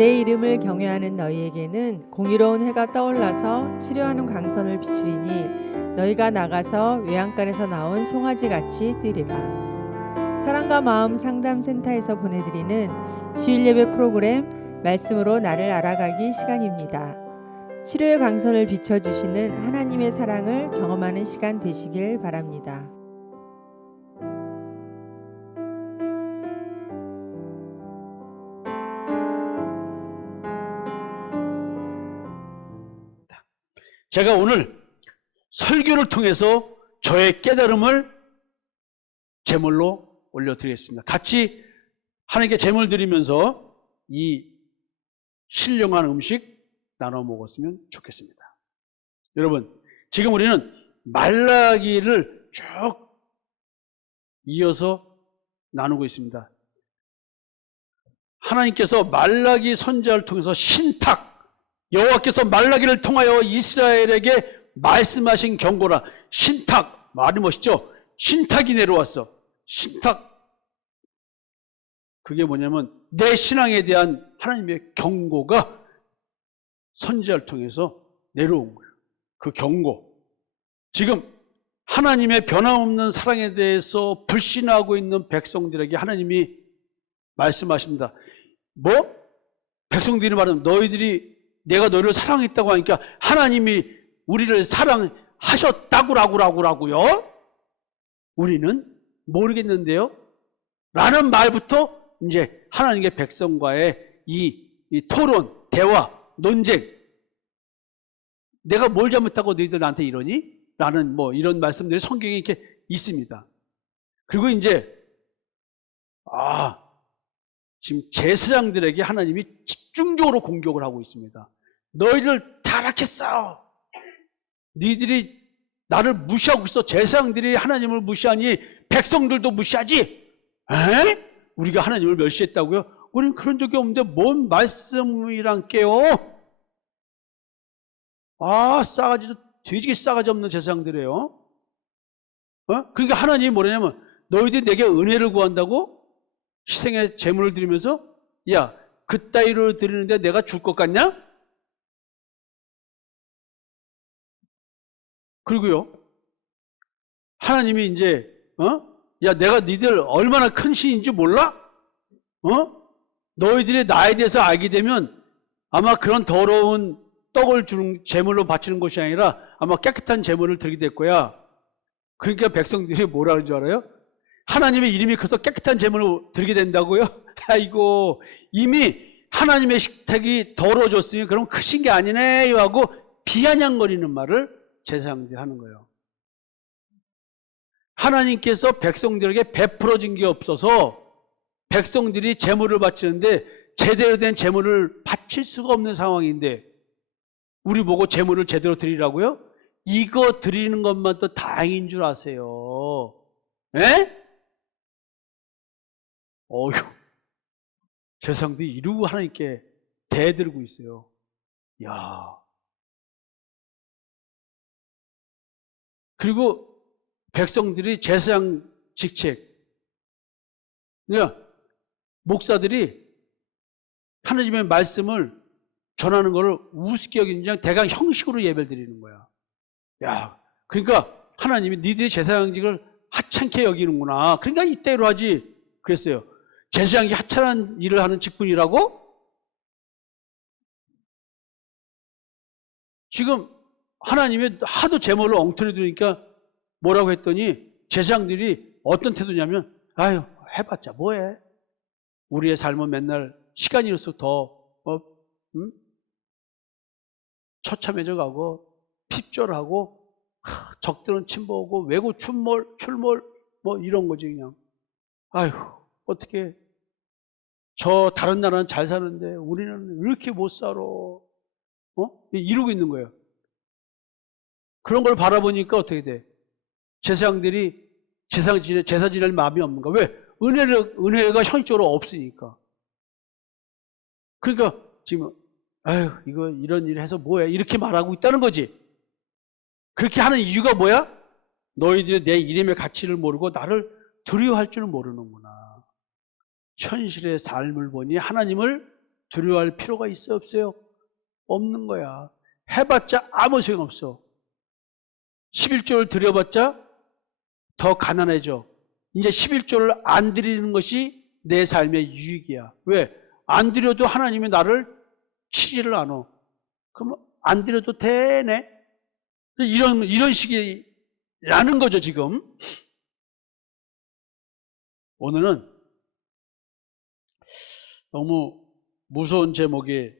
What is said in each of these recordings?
내 이름을 경외하는 너희에게는 공의로운 해가 떠올라서 치료하는 광선을 비추리니 너희가 나가서 외양간에서 나온 송아지같이 뛰리라. 사랑과 마음 상담센터에서 보내드리는 주일예배 프로그램 말씀으로 나를 알아가기 시간입니다. 치료의 광선을 비춰주시는 하나님의 사랑을 경험하는 시간 되시길 바랍니다. 제가 오늘 설교를 통해서 저의 깨달음을 제물로 올려드리겠습니다. 같이 하나님께 제물 드리면서 이 신령한 음식 나눠 먹었으면 좋겠습니다. 여러분, 지금 우리는 말라기를 쭉 이어서 나누고 있습니다. 하나님께서 말라기 선지자를 통해서 신탁, 여호와께서 말라기를 통하여 이스라엘에게 말씀하신 경고라. 신탁, 말이 멋있죠? 신탁이 내려왔어. 신탁. 그게 뭐냐면 내 신앙에 대한 하나님의 경고가 선지자를 통해서 내려온 거예요. 그 경고. 지금 하나님의 변함없는 사랑에 대해서 불신하고 있는 백성들에게 하나님이 말씀하십니다. 뭐? 백성들이 말하면 너희들이 내가 너희를 사랑했다고 하니까 하나님이 우리를 사랑하셨다고라고요? 우리는 모르겠는데요? 라는 말부터 이제 하나님의 백성과의 이 토론, 대화, 논쟁. 내가 뭘 잘못하고 너희들 나한테 이러니? 라는 뭐 이런 말씀들이 성경에 이렇게 있습니다. 그리고 이제 지금 제사장들에게 하나님이 집중적으로 공격을 하고 있습니다. 너희를 타락했어. 너희들이 나를 무시하고 있어. 제사장들이 하나님을 무시하니 백성들도 무시하지. 에? 우리가 하나님을 멸시했다고요? 우리는 그런 적이 없는데 뭔 말씀이란 게요? 싸가지도 뒤지게 싸가지 없는 제사장들이에요. 그러니까 하나님이 뭐냐면 너희들이 내게 은혜를 구한다고 희생의 제물을 드리면서 야, 그따위로 드리는데 내가 줄 것 같냐? 그리고요, 하나님이 이제 야, 내가 니들 얼마나 큰 신인지 몰라? 너희들이 나에 대해서 알게 되면 아마 그런 더러운 떡을 주는 제물로 바치는 것이 아니라 아마 깨끗한 제물을 드리게 될 거야. 그러니까 백성들이 뭐라 그러는 줄 알아요? 하나님의 이름이 커서 깨끗한 제물을 드리게 된다고요? 아이고, 이미 하나님의 식탁이 더러워졌으니 그럼 크신 게 아니네 하고 비아냥거리는 말을 제사장들이 하는 거예요. 하나님께서 백성들에게 베풀어 준 게 없어서 백성들이 제물을 바치는데 제대로 된 제물을 바칠 수가 없는 상황인데 우리 보고 제물을 제대로 드리라고요? 이거 드리는 것만 또 다행인 줄 아세요. 에? 어휴, 제사장들이 이러고 하나님께 대들고 있어요. 야. 그리고 백성들이 제사장 직책, 그러니까 목사들이 하나님의 말씀을 전하는 것을 우습게 여기는 그냥 대강 형식으로 예배를 드리는 거야. 야, 그러니까 하나님이 니들이 제사장직을 하찮게 여기는구나. 그러니까 이때로 하지. 그랬어요. 제사장이 하찮은 일을 하는 직분이라고? 지금 하나님이 하도 제물을 엉터리 드리니까 뭐라고 했더니 제사장들이 어떤 태도냐면 아유, 해봤자 뭐해. 우리의 삶은 맨날 시간이 갈수록 더 처참해져 가고 핍절하고 적들은 침범하고 외국 출몰 뭐 이런 거지 그냥. 아휴, 어떻게 저 다른 나라는 잘 사는데 우리는 이렇게 못 살아. 이러고 있는 거예요. 그런 걸 바라보니까 어떻게 돼? 제사장들이 제사 지낼 마음이 없는 거야. 왜? 은혜가 현실적으로 없으니까. 그러니까 지금 아유, 이거 이런 일 해서 뭐해? 이렇게 말하고 있다는 거지. 그렇게 하는 이유가 뭐야? 너희들이 내 이름의 가치를 모르고 나를 두려워할 줄 모르는구나. 현실의 삶을 보니 하나님을 두려워할 필요가 있어요, 없어요? 없는 거야. 해봤자 아무 소용없어. 11조를 드려봤자 더 가난해져. 이제 11조를 안 드리는 것이 내 삶의 유익이야. 왜? 안 드려도 하나님이 나를 치지를 않아. 그럼 안 드려도 되네? 이런 식이라는 거죠, 지금. 오늘은 너무 무서운 제목의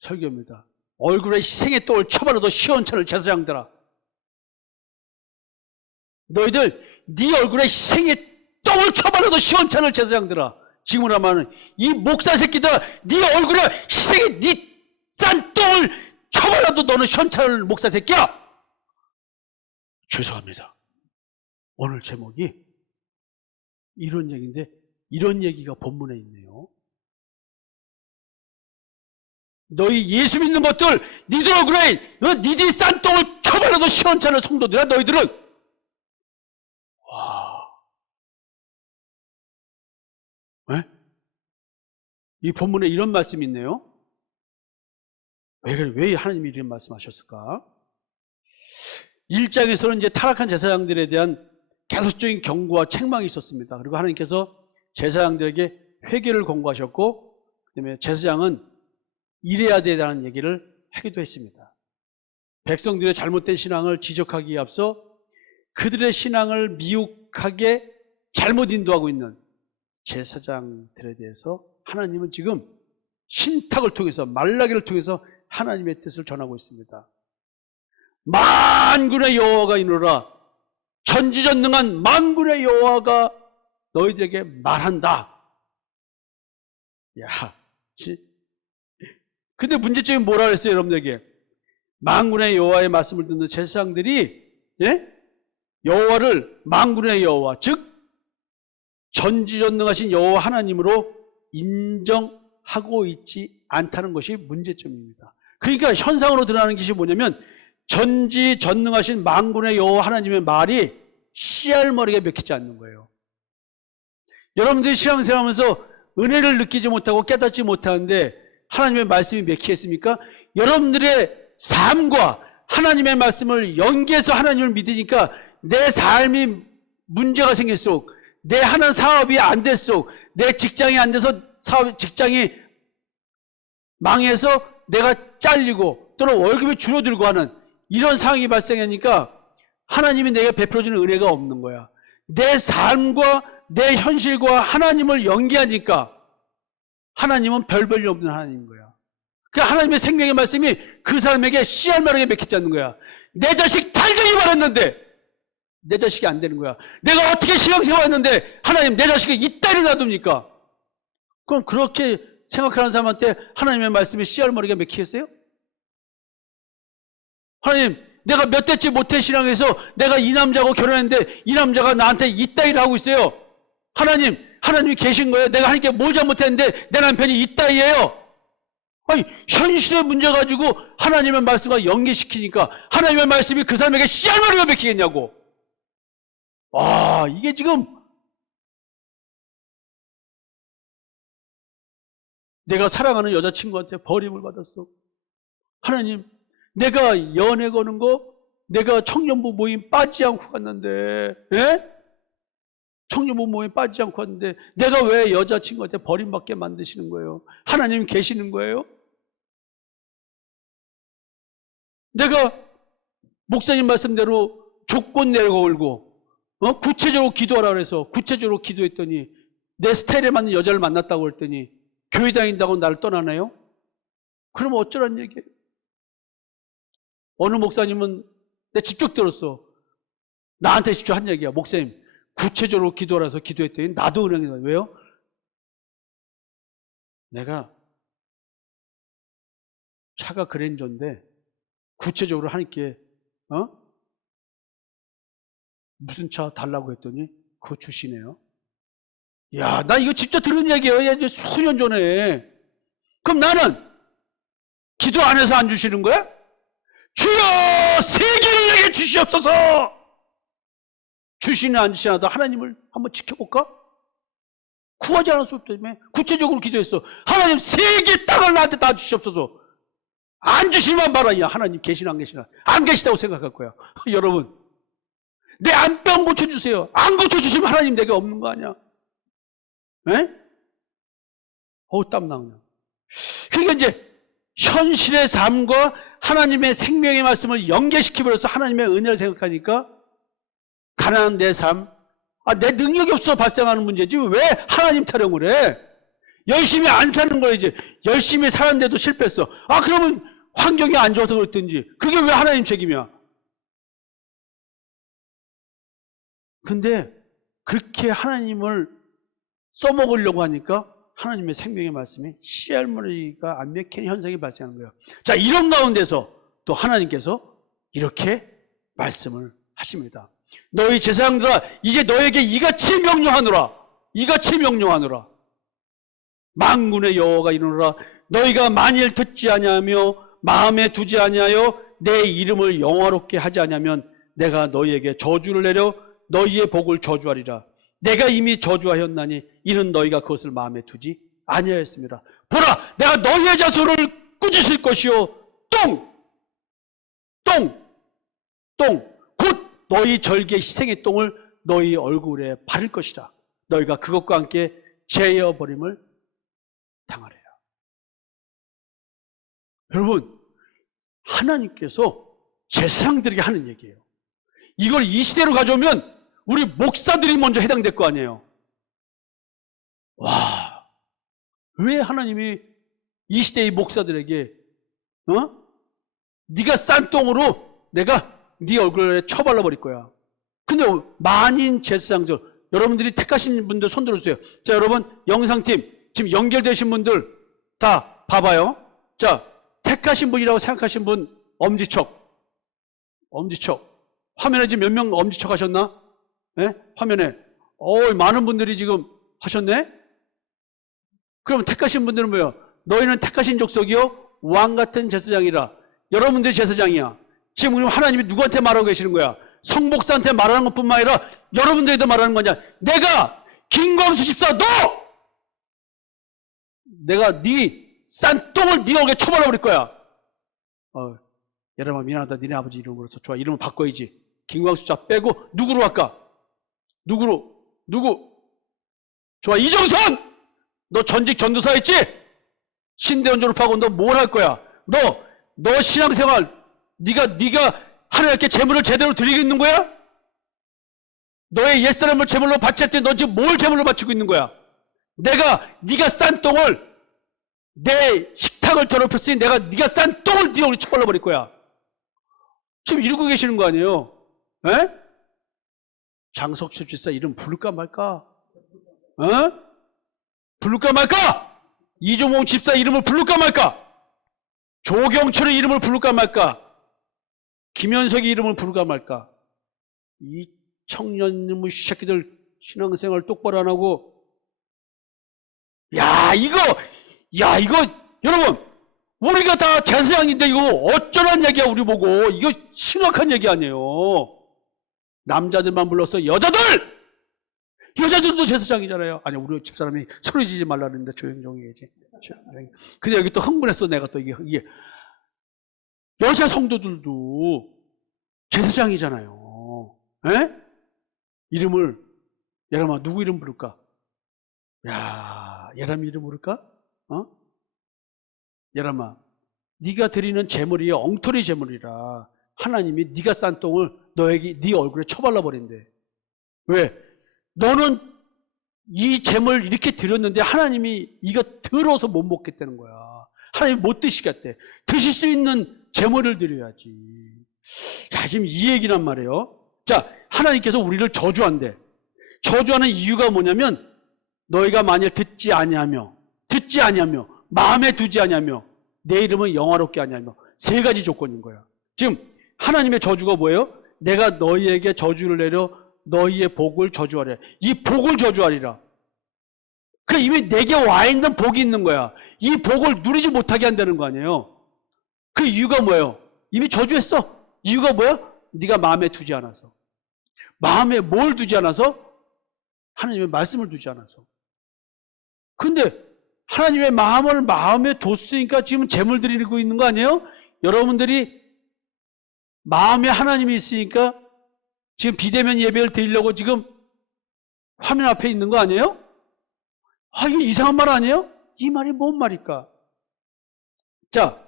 설교입니다. 얼굴에 희생의 떡을 쳐발라도 시원찮을 제사장들아. 너희들 네 얼굴에 희생의 떡을 쳐발라도 시원찮을 제사장들아. 지금으로 하면 이 목사 새끼들아, 네 얼굴에 희생의 네 싼 떡을 쳐발라도 너는 시원찮을 목사 새끼야. 죄송합니다. 오늘 제목이 이런 얘기인데 이런 얘기가 본문에 있네요. 너희 예수 믿는 것들, 니들 얼굴에 니들이 싼 떡을 쳐발라도 시원찮을 성도들아, 너희들은. 와, 네? 이 본문에 이런 말씀이 있네요. 왜 하나님이 이런 말씀하셨을까? 1장에서는 이제 타락한 제사장들에 대한 계속적인 경고와 책망이 있었습니다. 그리고 하나님께서 제사장들에게 회개를 권고하셨고, 그다음에 제사장은 이래야 되다는 얘기를 하기도 했습니다. 백성들의 잘못된 신앙을 지적하기에 앞서 그들의 신앙을 미혹하게 잘못 인도하고 있는 제사장들에 대해서 하나님은 지금 신탁을 통해서, 말라기를 통해서 하나님의 뜻을 전하고 있습니다. 만군의 여호와가 이르노라. 전지전능한 만군의 여호와가 너희들에게 말한다. 야, 근데 문제점이 뭐라 그랬어요, 여러분들에게? 만군의 여호와의 말씀을 듣는 제사장들이, 예? 여호와를 만군의 여호와, 즉 전지전능하신 여호와 하나님으로 인정하고 있지 않다는 것이 문제점입니다. 그러니까 현상으로 드러나는 것이 뭐냐면, 전지전능하신 만군의 여호와 하나님의 말이 씨알머리가 맥히지 않는 거예요. 여러분들이 신앙생활하면서 은혜를 느끼지 못하고 깨닫지 못하는데 하나님의 말씀이 맥히겠습니까? 여러분들의 삶과 하나님의 말씀을 연계해서 하나님을 믿으니까 내 삶이 문제가 생길수록, 내 하는 사업이 안 될수록, 내 직장이 안 돼서 직장이 망해서 내가 잘리고 또는 월급이 줄어들고 하는 이런 상황이 발생하니까 하나님이 내게 베풀어주는 은혜가 없는 거야. 내 삶과 내 현실과 하나님을 연계하니까 하나님은 별 볼일 없는 하나님인 거야. 그 하나님의 생명의 말씀이 그 사람에게 씨알마르게 맥히지 않는 거야. 내 자식 잘 되기 바랐는데 내 자식이 안 되는 거야. 내가 어떻게 신앙생활 했는데 하나님 내 자식이 이따위로 놔둡니까? 그럼 그렇게 생각하는 사람한테 하나님의 말씀이 씨알머리가 맥히겠어요? 하나님, 내가 몇 대째 못해 신앙해서 내가 이 남자하고 결혼했는데 이 남자가 나한테 이따위를 하고 있어요. 하나님이 계신 거예요. 내가 하나님께 뭘 잘못했는데 내 남편이 이따위예요. 아니, 현실의 문제 가지고 하나님의 말씀과 연계시키니까 하나님의 말씀이 그 사람에게 씨알머리가 맥히겠냐고. 아, 이게 지금 내가 사랑하는 여자친구한테 버림을 받았어. 하나님, 내가 연애 거는 거, 내가 청년부 모임 빠지지 않고 갔는데, 예? 청년부 모임 빠지지 않고 갔는데, 내가 왜 여자친구한테 버림받게 만드시는 거예요? 하나님 계시는 거예요? 내가 목사님 말씀대로 조건 내걸고, 구체적으로 기도하라 그래서 구체적으로 기도했더니, 내 스타일에 맞는 여자를 만났다고 했더니, 교회 다닌다고 나를 떠나나요? 그럼 어쩌란 얘기예요? 어느 목사님은 내가 직접 들었어. 나한테 직접 한 얘기야. 목사님, 구체적으로 기도하라 해서 기도했더니 나도 은행이 나요. 왜요? 내가 차가 그랜저인데 구체적으로 하나님께 무슨 차 달라고 했더니 그거 주시네요. 야, 나 이거 직접 들은 얘기예요. 수년 전에. 그럼 나는 기도 안 해서 안 주시는 거야? 주여, 세계를 내게 주시옵소서. 주시나 안 주시나도 하나님을 한번 지켜볼까? 구하지 않았기 때문에 구체적으로 기도했어. 하나님 세계 땅을 나한테 다 주시옵소서. 안 주시면 봐라. 야, 하나님 계시나 안 계시나. 안 계시다고 생각할 거야. 여러분, 내 안병 고쳐주세요. 안 고쳐주시면 하나님 내게 없는 거 아니야. 에? 땀나 그냥. 그러니까 이제 현실의 삶과 하나님의 생명의 말씀을 연계시키면서 하나님의 은혜를 생각하니까 가난한 내 삶, 내 능력이 없어 발생하는 문제지 왜 하나님 타령을 해? 열심히 안 사는 거야지. 열심히 살았는데도 실패했어. 그러면 환경이 안 좋아서 그랬든지 그게 왜 하나님 책임이야? 근데 그렇게 하나님을 써먹으려고 하니까 하나님의 생명의 말씀이 씨알머리가 안 맥히는 현상이 발생하는 거예요. 자, 이런 가운데서 또 하나님께서 이렇게 말씀을 하십니다. 너희 제사장들아, 이제 너에게 이같이 명령하노라. 이같이 명령하노라. 만군의 여호와가 이르노라. 너희가 만일 듣지 아니하며 마음에 두지 아니하여 내 이름을 영화롭게 하지 아니하면 내가 너희에게 저주를 내려 너희의 복을 저주하리라. 내가 이미 저주하였나니 이는 너희가 그것을 마음에 두지 아니하였습니다. 보라, 내가 너희의 자손을 꾸짖을 것이요 곧 너희 절개 희생의 똥을 너희 얼굴에 바를 것이라. 너희가 그것과 함께 제어버림을 당하리라. 여러분, 하나님께서 제사장들에게 하는 얘기예요. 이걸 이 시대로 가져오면 우리 목사들이 먼저 해당될 거 아니에요. 와, 왜 하나님이 이 시대의 목사들에게 네가 싼 똥으로 내가 네 얼굴에 쳐발라 버릴 거야. 근데 만인 제사장들, 여러분들이 택하신 분들 손 들어주세요. 자, 여러분 영상팀 지금 연결되신 분들 다 봐봐요. 자, 택하신 분이라고 생각하신 분 엄지척. 화면에 지금 몇 명 엄지척 하셨나? 네? 화면에 많은 분들이 지금 하셨네? 그럼 택하신 분들은 뭐예요? 너희는 택하신 족속이요 왕같은 제사장이라. 여러분들이 제사장이야. 지금 하나님이 누구한테 말하고 계시는 거야? 성목사한테 말하는 것뿐만 아니라 여러분들에게도 말하는 거냐? 내가 김광수 집사 내가 네 싼 똥을 네 얼굴에 쳐발라 버릴 거야. 여러분 미안하다. 니네 아버지 이름으로서 좋아. 이름을 바꿔야지. 김광수 자 빼고 누구로 할까? 누구? 좋아. 이정선! 너 전직 전도사 했지? 신대원 졸업하고 너 뭘 할 거야? 너 신앙생활 네가 하나님께 제물을 제대로 드리고 있는 거야? 너의 옛사람을 제물로 바칠 때 너 지금 뭘 제물로 바치고 있는 거야? 네가 싼 똥을 내 식탁을 더럽혔으니 네가 싼 똥을 네 얼굴에 쳐발라 버릴 거야. 지금 이러고 계시는 거 아니에요? 에? 장석철 집사 이름 부를까 말까? 부를까 말까? 이종호 집사 이름을 부를까 말까? 조경철의 이름을 부를까 말까? 김현석의 이름을 부를까 말까? 이 청년놈의 새끼들 신앙생활 똑바로 안 하고 이거 여러분 우리가 다 제사장인데 이거 어쩌란 얘기야. 우리 보고 이거 심각한 얘기 아니에요. 남자들만 불러서 여자들도 제사장이잖아요. 아니 우리 집사람이 소리 지지 말라는데 조용히 해야지. 근데 여기 또 흥분했어. 내가 또 이게 여자 성도들도 제사장이잖아요. 에? 이름을 예람아 누구 이름 부를까? 예람 이름 부를까? 예람아 네가 드리는 제물이 엉터리 제물이라 하나님이 네가 싼 똥을 네 얼굴에 쳐발라 버린대. 왜? 너는 이 제물 이렇게 드렸는데 하나님이 이거 더러워서 못 먹겠다는 거야. 하나님 못 드시겠대. 드실 수 있는 제물을 드려야지. 지금 이 얘기란 말이에요. 자, 하나님께서 우리를 저주한대. 저주하는 이유가 뭐냐면 너희가 만일 듣지 아니하며 마음에 두지 아니하며 내 이름은 영화롭게 아니하며 세 가지 조건인 거야. 지금 하나님의 저주가 뭐예요? 내가 너희에게 저주를 내려 너희의 복을 저주하리라. 이 복을 저주하리라. 그 이미 내게 와 있는 복이 있는 거야. 이 복을 누리지 못하게 한다는 거 아니에요. 그 이유가 뭐예요? 이미 저주했어. 이유가 뭐야? 네가 마음에 두지 않아서. 마음에 뭘 두지 않아서? 하나님의 말씀을 두지 않아서. 근데 하나님의 마음을 마음에 뒀으니까 지금 제물 드리고 있는 거 아니에요? 여러분들이 마음에 하나님이 있으니까 지금 비대면 예배를 드리려고 지금 화면 앞에 있는 거 아니에요? 아, 이거 이상한 말 아니에요? 이 말이 뭔 말일까? 자,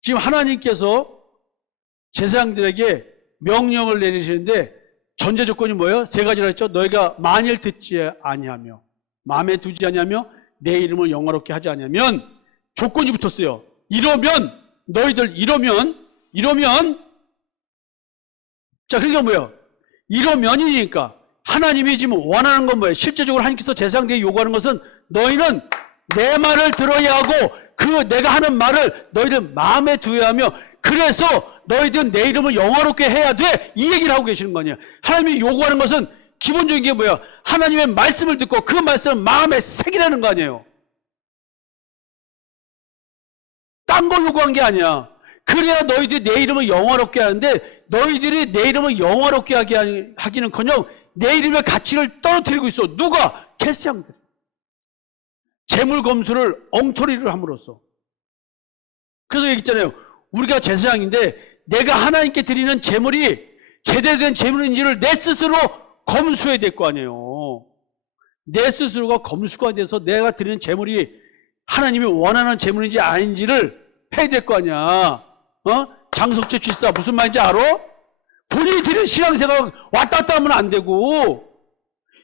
지금 하나님께서 제사장들에게 명령을 내리시는데 전제 조건이 뭐예요? 세 가지라 했죠. 너희가 만일 듣지 아니하며 마음에 두지 아니하며 내 이름을 영화롭게 하지 아니하면 조건이 붙었어요. 이러면 너희들 이러면 자, 그러니까 뭐예요? 이러면이니까 하나님이 지금 원하는 건 뭐예요? 실제적으로 하나님께서 제사장들에게 요구하는 것은 너희는 내 말을 들어야 하고 그 내가 하는 말을 너희들 마음에 두어야 하며 그래서 너희들은 내 이름을 영화롭게 해야 돼. 이 얘기를 하고 계시는 거 아니에요. 하나님이 요구하는 것은 기본적인 게 뭐예요? 하나님의 말씀을 듣고 그 말씀을 마음에 새기라는 거 아니에요. 딴 걸 요구한 게 아니야. 그래야 너희들이 내 이름을 영화롭게 하는데 너희들이 내 이름을 영화롭게 하기는커녕 내 이름의 가치를 떨어뜨리고 있어. 누가? 제사장들. 재물 검수를 엉터리를 함으로써. 그래서 얘기했잖아요. 우리가 제사장인데 내가 하나님께 드리는 재물이 제대로 된 재물인지를 내 스스로 검수해야 될 거 아니에요. 내 스스로가 검수가 돼서 내가 드리는 재물이 하나님이 원하는 재물인지 아닌지를 해야 될 거 아니야. 장석재 집사 무슨 말인지 알아? 본인이 드리는 신앙생활 왔다 갔다 하면 안 되고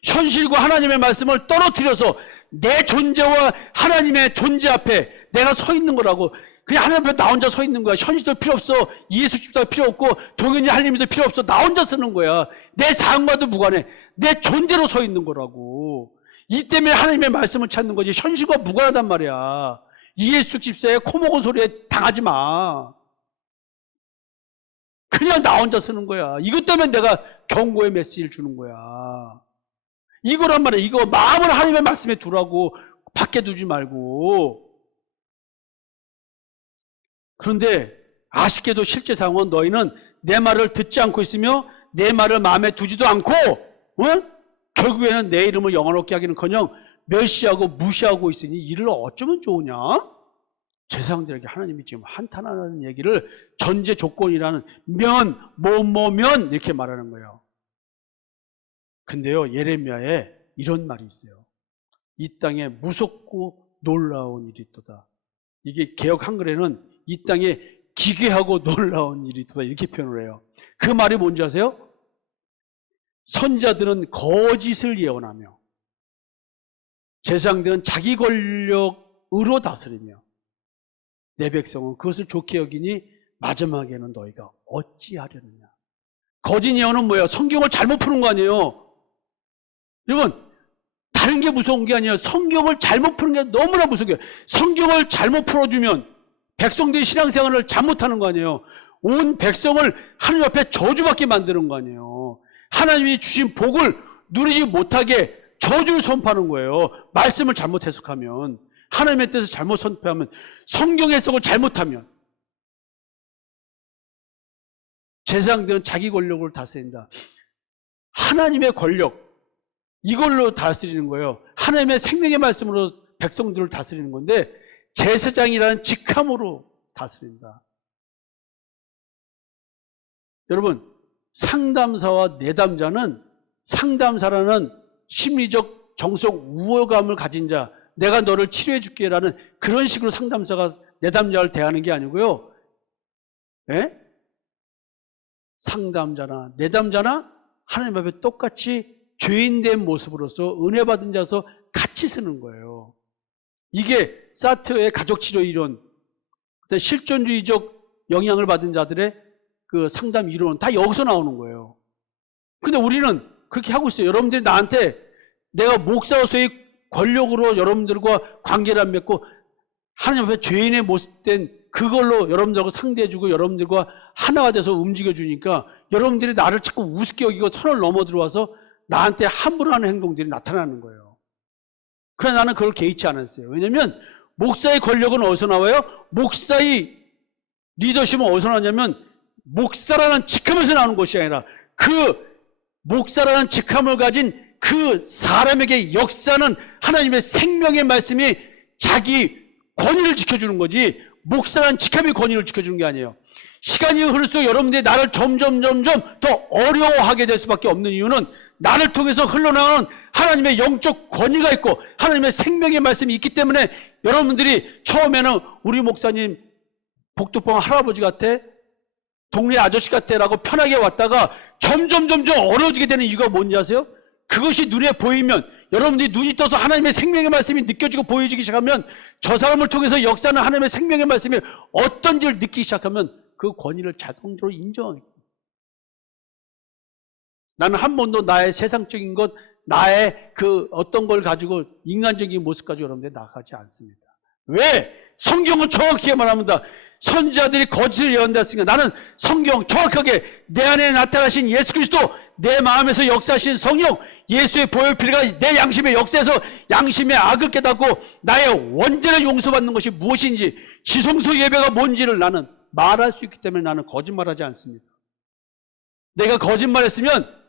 현실과 하나님의 말씀을 떨어뜨려서 내 존재와 하나님의 존재 앞에 내가 서 있는 거라고. 그냥 하나님 앞에 나 혼자 서 있는 거야. 현실도 필요 없어. 이해수 집사가 필요 없고 동현이 할림이도 필요 없어. 나 혼자 쓰는 거야. 내 상황과도 무관해. 내 존재로 서 있는 거라고. 이 때문에 하나님의 말씀을 찾는 거지. 현실과 무관하단 말이야. 이해수 집사의 코먹은 소리에 당하지 마. 그냥 나 혼자 쓰는 거야. 이것 때문에 내가 경고의 메시지를 주는 거야. 이거란 말이야. 이거 마음을 하나님의 말씀에 두라고. 밖에 두지 말고. 그런데 아쉽게도 실제 상황은 너희는 내 말을 듣지 않고 있으며 내 말을 마음에 두지도 않고 결국에는 내 이름을 영화롭게 하기는커녕 멸시하고 무시하고 있으니 이를 어쩌면 좋으냐? 제사장들에게 하나님이 지금 한탄하는 얘기를 전제 조건이라는 면 이렇게 말하는 거예요. 근데요, 예레미야에 이런 말이 있어요. 이 땅에 무섭고 놀라운 일이 있도다. 이게 개역 한글에는 이 땅에 기괴하고 놀라운 일이 있도다 이렇게 표현을 해요. 그 말이 뭔지 아세요? 선자들은 거짓을 예언하며 제사장들은 자기 권력으로 다스리며 내 백성은 그것을 좋게 여기니 마지막에는 너희가 어찌하려느냐. 거짓 예언은 뭐예요? 성경을 잘못 푸는 거 아니에요. 여러분, 다른 게 무서운 게 아니에요. 성경을 잘못 푸는 게 너무나 무서운 게 성경을 잘못 풀어주면 백성들이 신앙생활을 잘못하는 거 아니에요. 온 백성을 하나님 앞에 저주받게 만드는 거 아니에요. 하나님이 주신 복을 누리지 못하게 저주를 선포하는 거예요. 말씀을 잘못 해석하면, 하나님의 뜻을 잘못 선포하면, 성경 해석을 잘못하면. 제사장들은 자기 권력을 다스린다. 하나님의 권력, 이걸로 다스리는 거예요. 하나님의 생명의 말씀으로 백성들을 다스리는 건데 제사장이라는 직함으로 다스린다. 여러분, 상담사와 내담자는, 상담사라는 심리적 정석 우월감을 가진 자, 내가 너를 치료해 줄게라는 그런 식으로 상담사가 내담자를 대하는 게 아니고요. 예? 상담자나 내담자나 하나님 앞에 똑같이 죄인된 모습으로서 은혜 받은 자로서 같이 쓰는 거예요. 이게 사트의 가족치료 이론, 실존주의적 영향을 받은 자들의 그 상담 이론은 다 여기서 나오는 거예요. 근데 우리는 그렇게 하고 있어요. 여러분들이 나한테 내가 목사로서의 권력으로 여러분들과 관계를 안 맺고 하나님 앞에 죄인의 모습된 그걸로 여러분들하고 상대해주고 여러분들과 하나가 돼서 움직여주니까 여러분들이 나를 자꾸 우습게 여기고 선을 넘어 들어와서 나한테 함부로 하는 행동들이 나타나는 거예요. 그러나 나는 그걸 개의치 않았어요. 왜냐하면 목사의 권력은 어디서 나와요? 목사의 리더십은 어디서 나냐면 목사라는 직함에서 나오는 것이 아니라 그 목사라는 직함을 가진 그 사람에게 역사는 하나님의 생명의 말씀이 자기 권위를 지켜주는 거지, 목사란 직함의 권위를 지켜주는 게 아니에요. 시간이 흐를수록 여러분들이 나를 점점 더 어려워하게 될 수밖에 없는 이유는 나를 통해서 흘러나오는 하나님의 영적 권위가 있고 하나님의 생명의 말씀이 있기 때문에, 여러분들이 처음에는 우리 목사님 복두방 할아버지 같아, 동네 아저씨 같아 라고 편하게 왔다가 점점 어려워지게 되는 이유가 뭔지 아세요? 그것이 눈에 보이면, 여러분들이 눈이 떠서 하나님의 생명의 말씀이 느껴지고 보여지기 시작하면, 저 사람을 통해서 역사는 하나님의 생명의 말씀이 어떤지를 느끼기 시작하면 그 권위를 자동적으로 인정합니다. 나는 한 번도 나의 세상적인 것, 나의 그 어떤 걸 가지고 인간적인 모습 가지고 여러분들 나가지 않습니다. 왜? 성경은 정확하게 말합니다. 선지자들이 거짓을 예언했으니까 나는 성경 정확하게 내 안에 나타나신 예수 그리스도, 내 마음에서 역사하신 성령, 예수의 보혈 피가 내 양심의 역사에서 양심의 악을 깨닫고 나의 원죄를 용서받는 것이 무엇인지, 지성소 예배가 뭔지를 나는 말할 수 있기 때문에 나는 거짓말하지 않습니다. 내가 거짓말했으면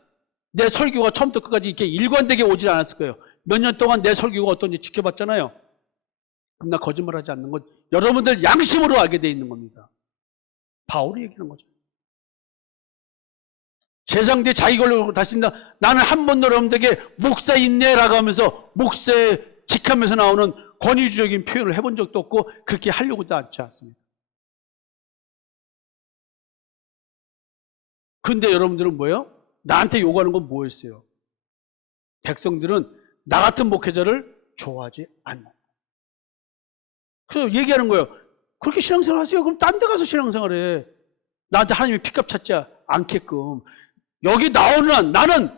내 설교가 처음부터 끝까지 이렇게 일관되게 오질 않았을 거예요. 몇 년 동안 내 설교가 어떤지 지켜봤잖아요. 그럼 나 거짓말하지 않는 건 여러분들 양심으로 알게 돼 있는 겁니다. 바울이 얘기하는 거죠. 세상대 자기 걸로 다신다. 나는 한 번도 여러분들에게 목사 있네라고 하면서 목사의 직함에서 나오는 권위주의적인 표현을 해본 적도 없고 그렇게 하려고도 하지 않습니다. 근데 여러분들은 뭐예요? 나한테 요구하는 건 뭐였어요? 백성들은 나 같은 목회자를 좋아하지 않는다. 그래서 얘기하는 거예요. 그렇게 신앙생활 하세요. 그럼 딴 데 가서 신앙생활 해. 나한테 하나님이 핏값 찾지 않게끔. 여기 나오는 한 나는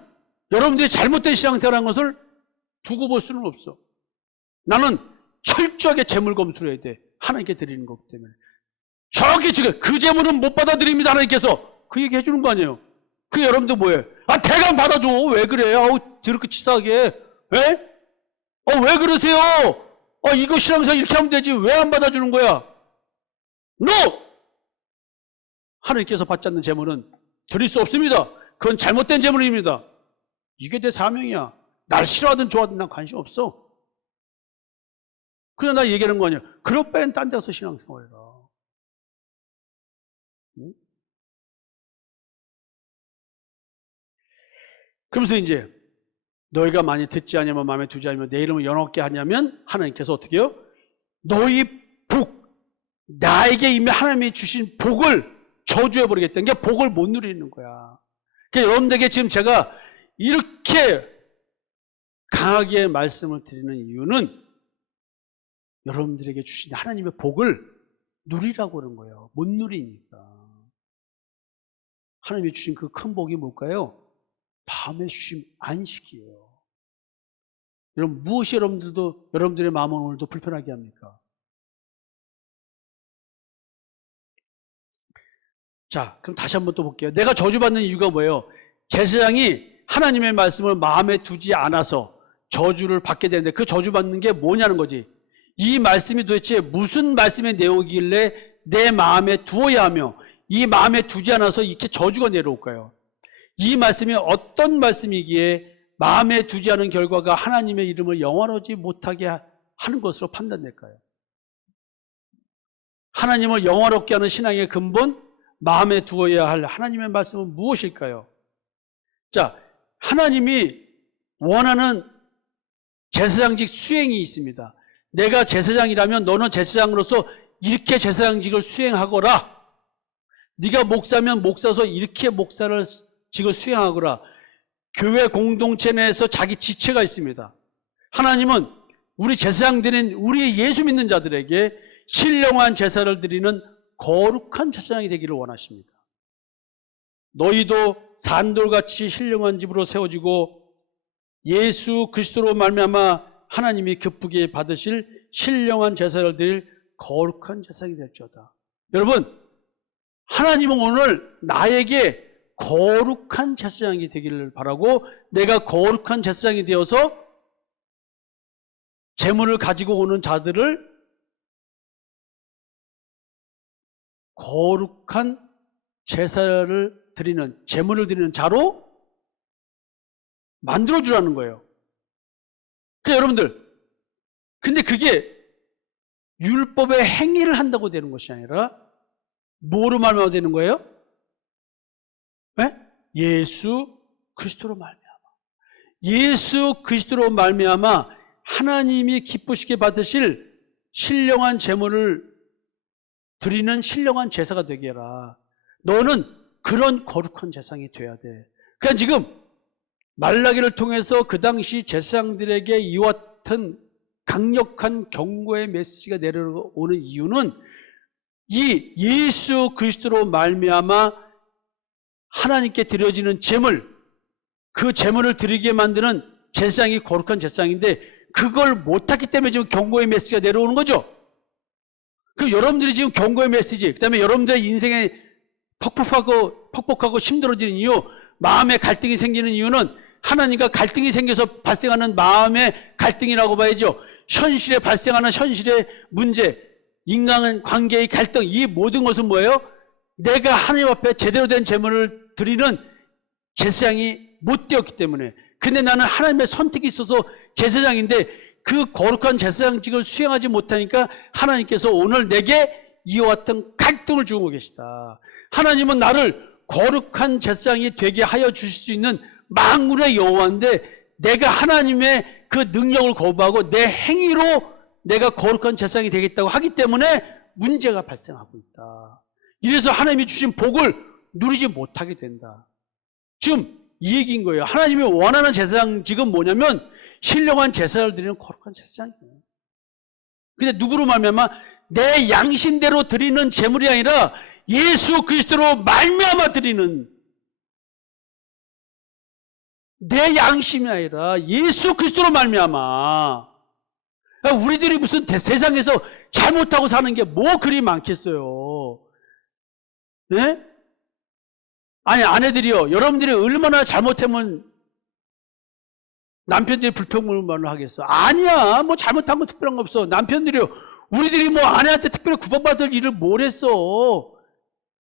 여러분들이 잘못된 신앙생활한 것을 두고 볼 수는 없어. 나는 철저하게 재물 검수를 해야 돼. 하나님께 드리는 거기 때문에. 정확히 지금 그 재물은 못 받아드립니다. 하나님께서. 그 얘기 해주는 거 아니에요. 그 여러분들 뭐예요? 아, 대강 받아줘. 왜 그래? 아우, 저렇게 치사하게. 왜? 왜 그러세요? 이거 신앙생활 이렇게 하면 되지. 왜 안 받아주는 거야? NO! 하나님께서 받지 않는 재물은 드릴 수 없습니다. 그건 잘못된 재물입니다. 이게 내 사명이야. 날 싫어하든 좋아하든 난 관심 없어. 그냥 나 얘기하는 거 아니야. 그럴 바엔 딴 데 가서 신앙생활해라. 응? 그러면서 이제 너희가 많이 듣지 않으면 마음에 두지 않으면 내 이름을 영업게 하냐면 하나님께서 어떻게 해요? 너희 복, 나에게 이미 하나님이 주신 복을 저주해버리겠다는 게 복을 못 누리는 거야. 그러니까 여러분들에게 지금 제가 이렇게 강하게 말씀을 드리는 이유는 여러분들에게 주신 하나님의 복을 누리라고 그러는 거예요. 못 누리니까. 하나님이 주신 그 큰 복이 뭘까요? 밤에 주신 안식이에요. 여러분, 무엇이 여러분들의 마음을 오늘도 불편하게 합니까? 자, 그럼 다시 한번 또 볼게요. 내가 저주받는 이유가 뭐예요? 제사장이 하나님의 말씀을 마음에 두지 않아서 저주를 받게 되는데, 그 저주받는 게 뭐냐는 거지. 이 말씀이 도대체 무슨 말씀의 내용이길래 내 마음에 두어야 하며 이 마음에 두지 않아서 이렇게 저주가 내려올까요? 이 말씀이 어떤 말씀이기에 마음에 두지 않은 결과가 하나님의 이름을 영화로지 못하게 하는 것으로 판단될까요? 하나님을 영화롭게 하는 신앙의 근본, 마음에 두어야 할 하나님의 말씀은 무엇일까요? 자, 하나님이 원하는 제사장직 수행이 있습니다. 내가 제사장이라면 너는 제사장으로서 이렇게 제사장직을 수행하거라. 네가 목사면 목사서 이렇게 직을 수행하거라. 교회 공동체 내에서 자기 지체가 있습니다. 하나님은 우리 제사장들인 우리 예수 믿는 자들에게 신령한 제사를 드리는 거룩한 제사장이 되기를 원하십니다. 너희도 산돌같이 신령한 집으로 세워지고 예수 그리스도로 말미암아 하나님이 기쁘게 받으실 신령한 제사를 드릴 거룩한 제사장이 될지어다. 여러분, 하나님은 오늘 나에게 거룩한 제사장이 되기를 바라고, 내가 거룩한 제사장이 되어서 재물을 가지고 오는 자들을 거룩한 제사를 드리는, 재물을 드리는 자로 만들어주라는 거예요. 여러분들, 근데 그게 율법의 행위를 한다고 되는 것이 아니라 뭐로 말미암아 되는 거예요? 네? 예수 그리스도로 말미암아. 예수 그리스도로 말미암아 하나님이 기쁘시게 받으실 신령한 제물을 드리는 신령한 제사가 되게 해라. 너는 그런 거룩한 제사장이 돼야 돼. 그러니까 지금 말라기를 통해서 그 당시 제사장들에게 이와 같은 강력한 경고의 메시지가 내려오는 이유는 이 예수 그리스도로 말미암아 하나님께 드려지는 제물, 그 제물을 드리게 만드는 제사장이 거룩한 제사장인데 그걸 못했기 때문에 지금 경고의 메시지가 내려오는 거죠. 그 여러분들이 지금 경고의 메시지, 그 다음에 여러분들의 인생에 퍽퍽하고 힘들어지는 이유, 마음에 갈등이 생기는 이유는 하나님과 갈등이 생겨서 발생하는 마음의 갈등이라고 봐야죠. 현실에 발생하는 현실의 문제, 인간 관계의 갈등, 이 모든 것은 뭐예요? 내가 하나님 앞에 제대로 된 제물을 드리는 제사장이 못 되었기 때문에. 근데 나는 하나님의 선택이 있어서 제사장인데 그 거룩한 제사장직을 수행하지 못하니까 하나님께서 오늘 내게 이와 같은 갈등을 주고 계시다. 하나님은 나를 거룩한 제사장이 되게 하여 주실 수 있는 만군의 여호와인데 내가 하나님의 그 능력을 거부하고 내 행위로 내가 거룩한 제사장이 되겠다고 하기 때문에 문제가 발생하고 있다. 이래서 하나님이 주신 복을 누리지 못하게 된다. 지금 이 얘기인 거예요. 하나님이 원하는 제사장직은 뭐냐면 신령한 제사를 드리는 거룩한 제사장이에요. 근데 누구로 말미암아? 내 양심대로 드리는 제물이 아니라 예수 그리스도로 말미암아 드리는, 내 양심이 아니라 예수 그리스도로 말미암아. 우리들이 무슨 세상에서 잘못하고 사는 게 뭐 그리 많겠어요. 네? 아니, 아내들이요, 여러분들이 얼마나 잘못하면 남편들이 불평불만을 하겠어? 아니야, 뭐 잘못한 거 특별한 거 없어. 남편들이요, 우리들이 뭐 아내한테 특별히 구박받을 일을 뭘 했어?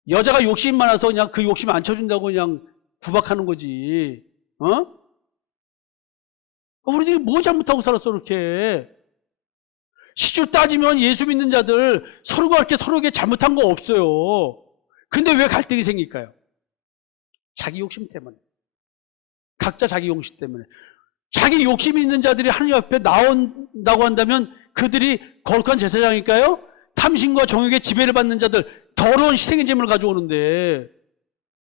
여자가 욕심이 많아서 그냥 그 욕심 안 쳐준다고 그냥 구박하는 거지. 우리들이 뭐 잘못하고 살았어, 이렇게. 실제로 따지면 예수 믿는 자들 서로가 그렇게 서로에게 잘못한 거 없어요. 근데 왜 갈등이 생길까요? 자기 욕심 때문에. 각자 자기 욕심 때문에. 자기 욕심이 있는 자들이 하나님 앞에 나온다고 한다면 그들이 거룩한 제사장일까요? 탐심과 정욕의 지배를 받는 자들, 더러운 희생의 제물을 가져오는데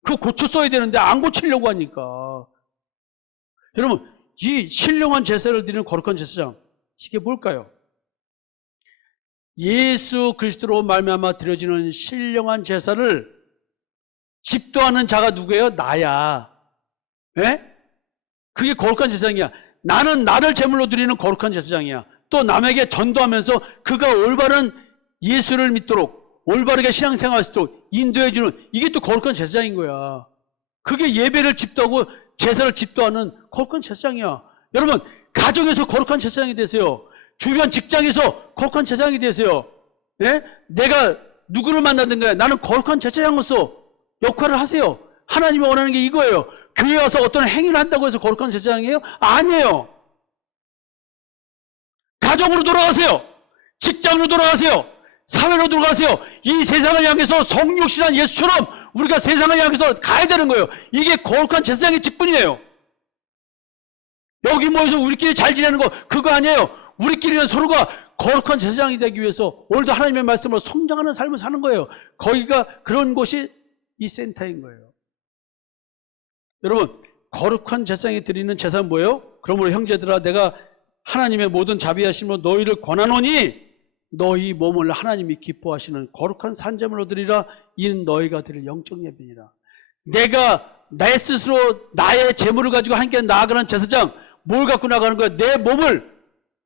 그거 고쳤어야 되는데 안 고치려고 하니까. 여러분, 이 신령한 제사를 드리는 거룩한 제사장, 이게 뭘까요? 예수 그리스도로 말미암아 드려지는 신령한 제사를 집도하는 자가 누구예요? 나야. 예? 그게 거룩한 제사장이야. 나는 나를 제물로 드리는 거룩한 제사장이야. 또 남에게 전도하면서 그가 올바른 예수를 믿도록 올바르게 신앙생활할 수 있도록 인도해주는, 이게 또 거룩한 제사장인 거야. 그게 예배를 집도하고 제사를 집도하는 거룩한 제사장이야. 여러분, 가정에서 거룩한 제사장이 되세요. 주변 직장에서 거룩한 제사장이 되세요. 예? 내가 누구를 만나든가 나는 거룩한 제사장으로서 역할을 하세요. 하나님이 원하는 게 이거예요. 교회 와서 어떤 행위를 한다고 해서 거룩한 제사장이에요? 아니에요. 가정으로 돌아가세요. 직장으로 돌아가세요. 사회로 돌아가세요. 이 세상을 향해서 성육신한 예수처럼 우리가 세상을 향해서 가야 되는 거예요. 이게 거룩한 제사장의 직분이에요. 여기 모여서 우리끼리 잘 지내는 거 그거 아니에요. 우리끼리는 서로가 거룩한 제사장이 되기 위해서 오늘도 하나님의 말씀으로 성장하는 삶을 사는 거예요. 거기가 그런 곳이 이 센터인 거예요. 여러분, 거룩한 제사장이 드리는 제사는 뭐예요? 그러므로 형제들아, 내가 하나님의 모든 자비하심으로 너희를 권하노니 너희 몸을 하나님이 기뻐하시는 거룩한 산제물로 드리라. 이는 너희가 드릴 영적 예배니라. 내가 내 스스로 나의 제물을 가지고 함께 나아가는 제사장, 뭘 갖고 나가는 거야? 내 몸을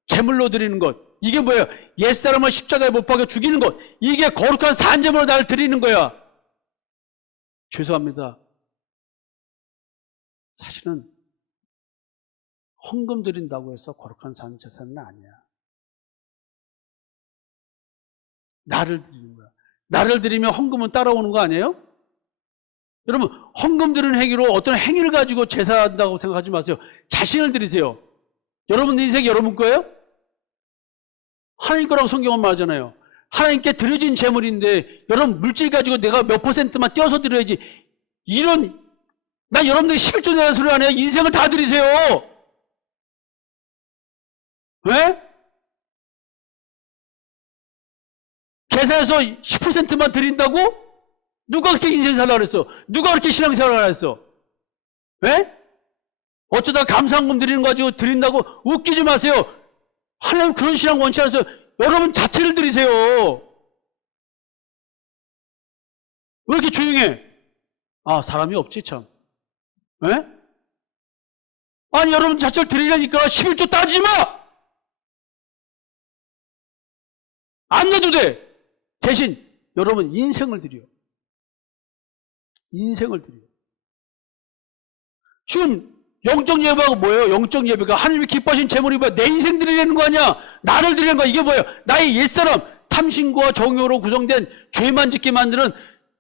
제물로 드리는 것. 이게 뭐예요? 옛사람을 십자가에 못 박아 죽이는 것. 이게 거룩한 산제물로 나를 드리는 거야. 죄송합니다. 사실은 헌금 드린다고 해서 거룩한 산제사는 아니야. 나를 드리는 거야. 나를 드리면 헌금은 따라오는 거 아니에요? 여러분, 헌금 드리는 행위로 어떤 행위를 가지고 제사한다고 생각하지 마세요. 자신을 드리세요. 여러분 인생 여러분 거예요? 하나님 거라고 성경은 말하잖아요. 하나님께 드려진 재물인데 여러분 물질 가지고 내가 몇 %만 떼어서 드려야지. 나 여러분들이 11조 내는 소리 안 해요. 인생을 다 드리세요. 왜? 계산해서 10%만 드린다고? 누가 그렇게 인생 살라고 그랬어? 누가 그렇게 신앙생활을 하랬어? 왜? 어쩌다 감사한금 드리는 거 가지고 드린다고 웃기지 마세요. 하나님 그런 신앙 원치 않아서 여러분 자체를 드리세요. 왜 이렇게 조용해? 아, 사람이 없지 참. 왜? 아니 여러분 자체를 드리려니까 11조 따지지 마! 안 내도 돼. 대신 여러분 인생을 드려. 인생을 드려. 지금 영적 예배가 뭐예요? 영적 예배가 하나님이 기뻐하신 재물이 뭐야? 내 인생 드리려는 거 아니야? 나를 드리는 거야. 이게 뭐예요? 나의 옛사람, 탐심과 정욕으로 구성된 죄만 짓게 만드는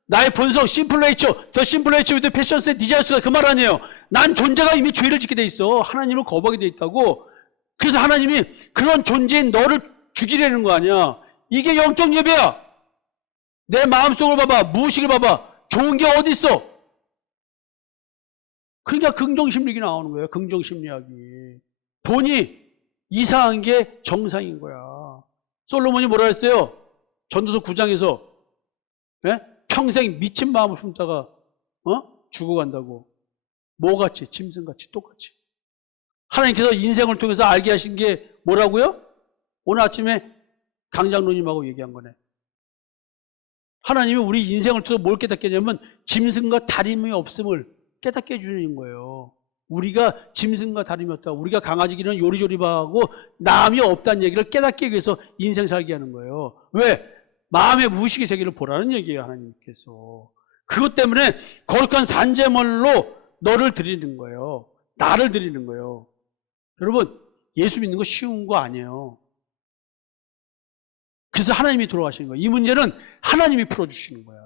나의 본성, 심플레이처, 더 심플레이처 위드 패션스의 디자이어스가 그 말 아니에요. 난 존재가 이미 죄를 짓게 돼 있어. 하나님을 거부하게 돼 있다고. 그래서 하나님이 그런 존재인 너를 죽이려는 거 아니야. 이게 영적 예배야. 내 마음속을 봐봐. 무의식을 봐봐. 좋은 게 어디 있어? 그러니까 긍정심리학이 나오는 거예요. 긍정심리학이. 돈이 이상한 게 정상인 거야. 솔로몬이 뭐라 했어요? 전도서 9장에서 평생 미친 마음을 품다가 죽어간다고. 뭐같이? 짐승같이 똑같이. 하나님께서 인생을 통해서 알게 하신 게 뭐라고요? 오늘 아침에 강장로님하고 얘기한 거네. 하나님이 우리 인생을 통해서 뭘 깨닫게 하냐면 짐승과 다름이 없음을 깨닫게 해주는 거예요. 우리가 짐승과 다름이 없다. 우리가 강아지기는 요리조리하고 남이 없다는 얘기를 깨닫기 위해서 인생 살게 하는 거예요. 왜? 마음의 무의식의 세계를 보라는 얘기예요. 하나님께서. 그것 때문에 거룩한 산제물로 너를 드리는 거예요. 나를 드리는 거예요. 여러분 예수 믿는 거 쉬운 거 아니에요. 그래서 하나님이 돌아가시는 거예요. 이 문제는 하나님이 풀어주시는 거야.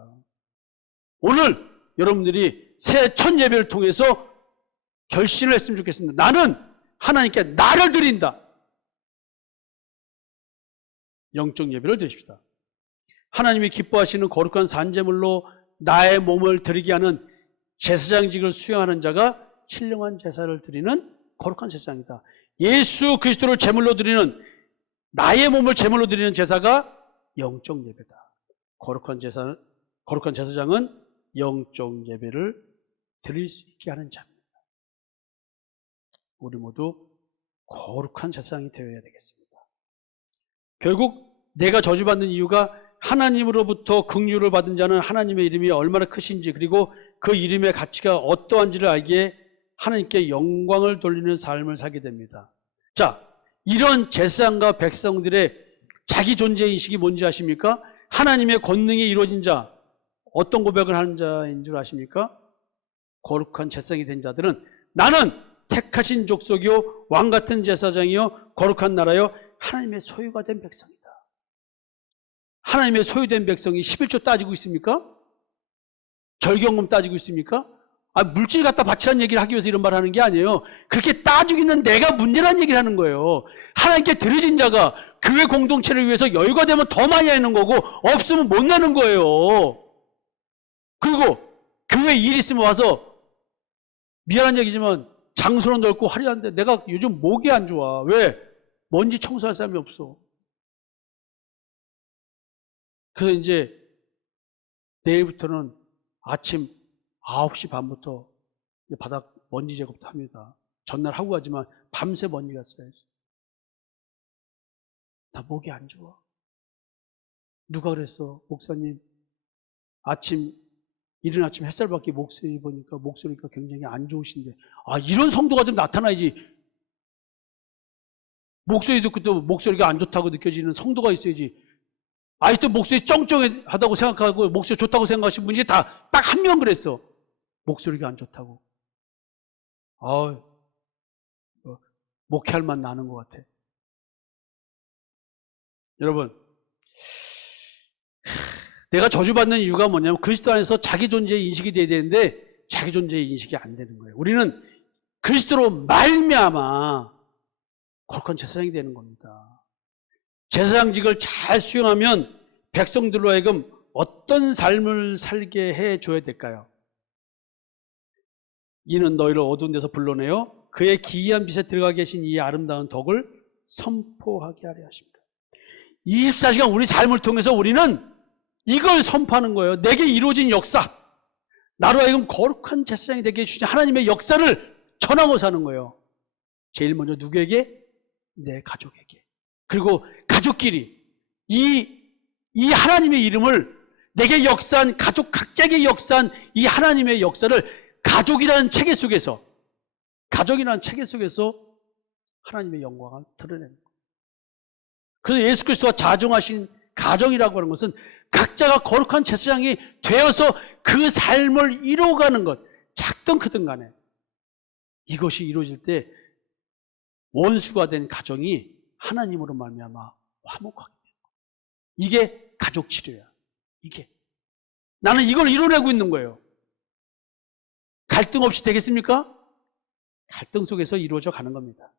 오늘 여러분들이 새 첫 예배를 통해서 결심을 했으면 좋겠습니다. 나는 하나님께 나를 드린다. 영적 예배를 드립시다. 하나님이 기뻐하시는 거룩한 산제물로 나의 몸을 드리게 하는 제사장직을 수행하는 자가 신령한 제사를 드리는 거룩한 제사장이다. 예수 그리스도를 제물로 드리는 나의 몸을 제물로 드리는 제사가 영적 예배다. 거룩한 제사장은 영적 예배를 드릴 수 있게 하는 자입니다. 우리 모두 거룩한 제사장이 되어야 되겠습니다. 결국 내가 저주받는 이유가 하나님으로부터 긍휼을 받은 자는 하나님의 이름이 얼마나 크신지 그리고 그 이름의 가치가 어떠한지를 알기에 하나님께 영광을 돌리는 삶을 살게 됩니다. 자, 이런 제사장과 백성들의 자기 존재인식이 뭔지 아십니까? 하나님의 권능이 이루어진 자, 어떤 고백을 하는 자인 줄 아십니까? 거룩한 제사장이 된 자들은 나는 택하신 족속이요 왕같은 제사장이요 거룩한 나라요 하나님의 소유가 된 백성이다. 하나님의 소유된 백성이 11조 따지고 있습니까? 절경금 따지고 있습니까? 물질 갖다 바치라는 얘기를 하기 위해서 이런 말을 하는 게 아니에요. 그렇게 따지고 있는 내가 문제라는 얘기를 하는 거예요. 하나님께 드려진 자가 교회 공동체를 위해서 여유가 되면 더 많이 하는 거고 없으면 못 내는 거예요. 그리고 교회 일 있으면 와서 미안한 얘기지만 장소는 넓고 화려한데 내가 요즘 목이 안 좋아. 왜? 먼지 청소할 사람이 없어. 그래서 이제 내일부터는 아침 9시 반부터 바닥 먼지 제거부터 합니다. 전날 하고 가지만 밤새 먼지가 쌓여야지. 나 목이 안 좋아. 누가 그랬어? 목사님 이른 아침 햇살 밖에 목소리 보니까 목소리가 굉장히 안 좋으신데 이런 성도가 좀 나타나야지. 목소리 듣고 또 목소리가 안 좋다고 느껴지는 성도가 있어야지. 아직도 목소리 쩡쩡하다고 생각하고 목소리 좋다고 생각하시는 분이 다 딱 한 명 그랬어. 목소리가 안 좋다고. 목회할 맛 나는 것 같아. 여러분, 내가 저주받는 이유가 뭐냐면 그리스도 안에서 자기 존재의 인식이 돼야 되는데 자기 존재의 인식이 안 되는 거예요. 우리는 그리스도로 말미암아 거룩한 제사장이 되는 겁니다. 제사장직을 잘 수행하면 백성들로 하여금 어떤 삶을 살게 해줘야 될까요? 이는 너희를 어두운 데서 불러내어 그의 기이한 빛에 들어가 계신 이 아름다운 덕을 선포하게 하려 하십니다. 24시간 우리 삶을 통해서 우리는 이걸 선포하는 거예요. 내게 이루어진 역사, 나로 하여금 거룩한 제사장이 되게 해주신 하나님의 역사를 전하고 사는 거예요. 제일 먼저 누구에게? 내 가족에게. 그리고 가족끼리 이 하나님의 이름을 내게 역사한 가족 각자에게 역사한 이 하나님의 역사를 가족이라는 체계 속에서 하나님의 영광을 드러내는 거예요. 그래서 예수 그리스도가 자정하신 가정이라고 하는 것은 각자가 거룩한 제사장이 되어서 그 삶을 이루어가는 것, 작든 크든 간에 이것이 이루어질 때 원수가 된 가정이 하나님으로 말미암아 화목하게 돼요. 이게 가족 치료야. 이게 나는 이걸 이뤄내고 있는 거예요. 갈등 없이 되겠습니까? 갈등 속에서 이루어져 가는 겁니다.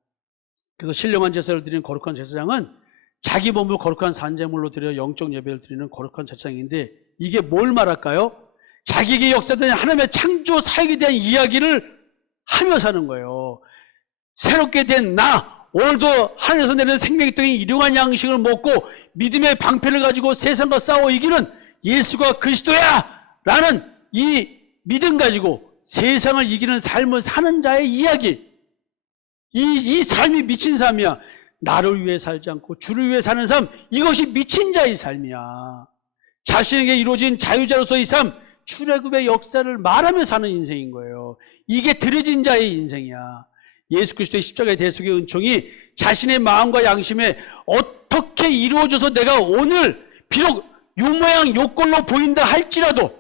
그래서 신령한 제사를 드리는 거룩한 제사장은 자기 몸을 거룩한 산제물로 드려 영적 예배를 드리는 거룩한 제사장인데 이게 뭘 말할까요? 자기에게 역사된 하나님의 창조 사역에 대한 이야기를 하며 사는 거예요. 새롭게 된 나, 오늘도 하늘에서 내리는 생명의 떡인 일용한 양식을 먹고 믿음의 방패를 가지고 세상과 싸워 이기는 예수가 그리스도야! 라는 이 믿음 가지고 세상을 이기는 삶을 사는 자의 이야기. 이 삶이 미친 삶이야. 나를 위해 살지 않고 주를 위해 사는 삶, 이것이 미친 자의 삶이야. 자신에게 이루어진 자유자로서의 삶, 출애굽의 역사를 말하며 사는 인생인 거예요. 이게 들여진 자의 인생이야. 예수 그리스도의 십자가의 대속의 은총이 자신의 마음과 양심에 어떻게 이루어져서 내가 오늘 비록 요모양 요꼴로 보인다 할지라도,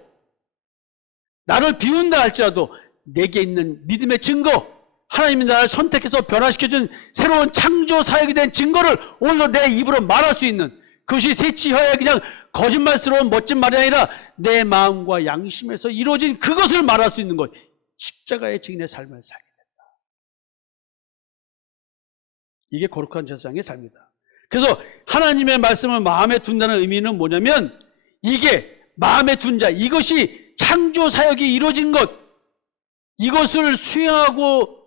나를 비운다 할지라도 내게 있는 믿음의 증거, 하나님이 나를 선택해서 변화시켜준 새로운 창조 사역에 대한 증거를 오늘도 내 입으로 말할 수 있는, 그것이 새치혀야 그냥 거짓말스러운 멋진 말이 아니라 내 마음과 양심에서 이루어진 그것을 말할 수 있는 것, 십자가의 증인의 삶을 살게 된다. 이게 거룩한 제사장의 삶이다. 그래서 하나님의 말씀을 마음에 둔다는 의미는 뭐냐면 이게 마음에 둔 자, 이것이 창조 사역이 이루어진 것, 이것을 수행하고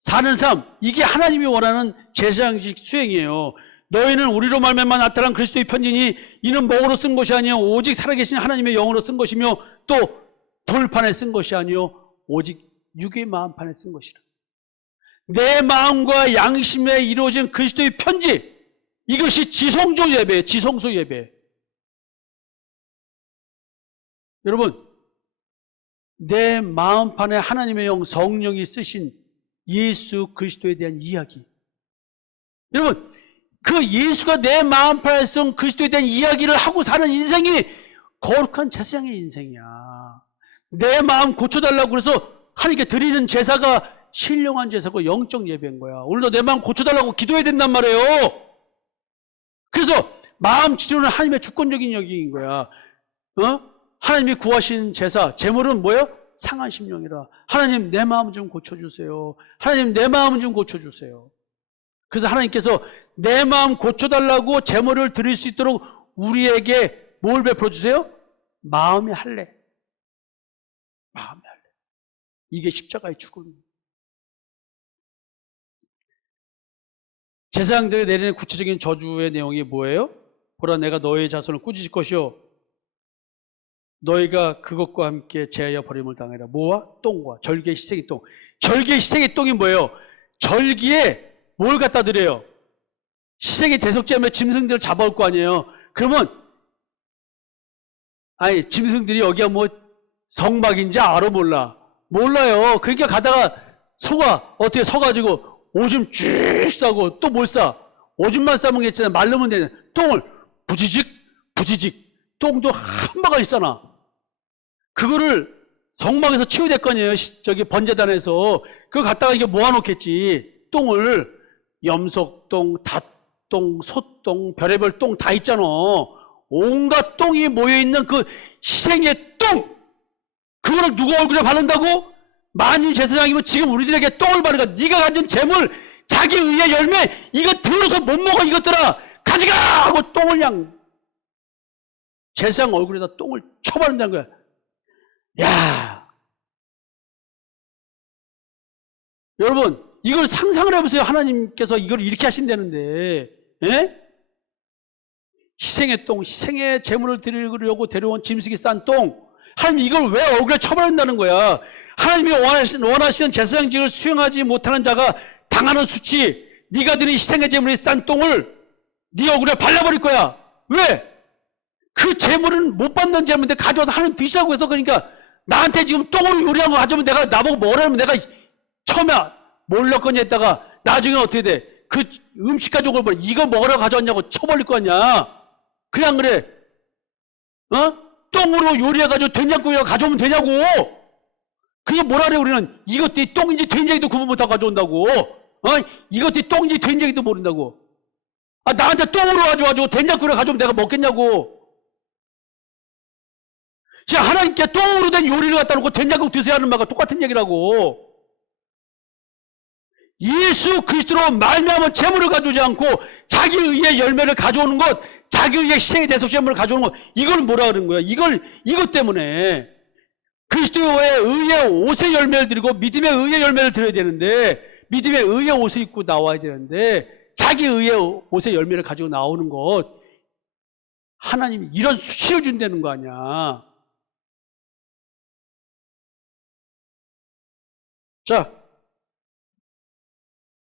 사는 삶, 이게 하나님이 원하는 제사장직 수행이에요. 너희는 우리로 말미암아 나타난 그리스도의 편지니 이는 먹으로 쓴 것이 아니요 오직 살아계신 하나님의 영으로 쓴 것이며 또 돌판에 쓴 것이 아니요 오직 육의 마음판에 쓴 것이라. 내 마음과 양심에 이루어진 그리스도의 편지, 이것이 지성조 예배예요. 지성소 예배. 여러분, 내 마음판에 하나님의 영 성령이 쓰신 예수 그리스도에 대한 이야기. 여러분, 그 예수가 내 마음판에 쓴 그리스도에 대한 이야기를 하고 사는 인생이 거룩한 제사장의 인생이야. 내 마음 고쳐달라고 그래서 하나님께 드리는 제사가 신령한 제사고 영적 예배인 거야. 오늘도 내 마음 고쳐달라고 기도해야 된단 말이에요. 그래서 마음 치료는 하나님의 주권적인 영역인 거야. 하나님이 구하신 제사, 제물은 뭐예요? 상한 심령이라. 하나님 내 마음 좀 고쳐주세요. 하나님 내 마음 좀 고쳐주세요. 그래서 하나님께서 내 마음 고쳐달라고 제물을 드릴 수 있도록 우리에게 뭘 베풀어 주세요? 마음의 할례. 마음의 할례. 이게 십자가의 죽음입니다. 제사장들에 내리는 구체적인 저주의 내용이 뭐예요? 보라, 내가 너의 자손을 꾸짖을 것이요 너희가 그것과 함께 제하여 버림을 당하리라. 뭐와? 똥과. 절기의 희생의 똥. 절기의 희생의 똥이 뭐예요? 절기에 뭘 갖다 드려요? 희생의 대속제하면 짐승들을 잡아올 거 아니에요. 그러면 아니 짐승들이 여기가 뭐 성막인지 알아 몰라? 몰라요. 그러니까 가다가 소가 어떻게 서가지고 오줌 쭉 싸고 또 뭘 싸? 오줌만 싸면 괜찮아. 말르면 되는 똥을 부지직 부지직 똥도 한 바가지 싸나. 그거를 성막에서 치워야 될 거 아니에요. 저기 번제단에서. 그거 갖다가 이게 모아놓겠지. 똥을 염소똥, 닭똥, 소똥, 별의별 똥 다 있잖아. 온갖 똥이 모여있는 그 희생의 똥, 그거를 누구 얼굴에 바른다고? 만인 제사장이면 지금 우리들에게 똥을 바르니까 네가 가진 재물, 자기 의의 열매, 이거 들어서 못 먹어 이것들아, 가져가! 하고 똥을 그냥 제사장 얼굴에다 똥을 쳐바른다는 거야. 야, 여러분 이걸 상상을 해보세요. 하나님께서 이걸 이렇게 하신다는데, 예? 희생의 똥, 희생의 제물을 드리려고 데려온 짐승이 싼 똥, 하나님 이걸 왜 얼굴에 쳐바른다는 거야? 하나님이 원하시는 제사장직을 수행하지 못하는 자가 당하는 수치, 네가 드린 희생의 제물이 싼 똥을 네 얼굴에 발라버릴 거야. 왜? 그 제물은 못 받는 제물인데 가져와서 하나님 드시라고 해서. 그러니까 나한테 지금 똥으로 요리한 거 가져오면 내가 나보고 뭐라면 내가 처음에 몰랐거니 했다가 나중에 어떻게 돼? 그 음식 가져온 걸 뭐 이거 먹으라고 가져왔냐고 쳐버릴 거 아니야. 그냥 그래. 똥으로 요리해가지고 된장국이라고 가져오면 되냐고. 그게 뭐라 그래. 우리는 이것들이 똥인지 된장인지도 구분 못하고 가져온다고. 이것들이 똥인지 된장인지도 모른다고. 나한테 똥으로 가져와가지고 된장국이라고 가져오면 내가 먹겠냐고. 지금 하나님께 똥으로 된 요리를 갖다 놓고 된장국 드세요 하는 말과 똑같은 얘기라고. 예수 그리스도로 말미암은 재물을 가져오지 않고 자기 의의 열매를 가져오는 것, 자기 의의 희생의 대속 제물을 가져오는 것, 이걸 뭐라 그러는 거야? 이것 때문에 그리스도의 의의 옷의 열매를 드리고 믿음의 의의 열매를 드려야 되는데, 믿음의 의의 옷을 입고 나와야 되는데 자기 의의 옷의 열매를 가지고 나오는 것, 하나님이 이런 수치를 준다는 거 아니야.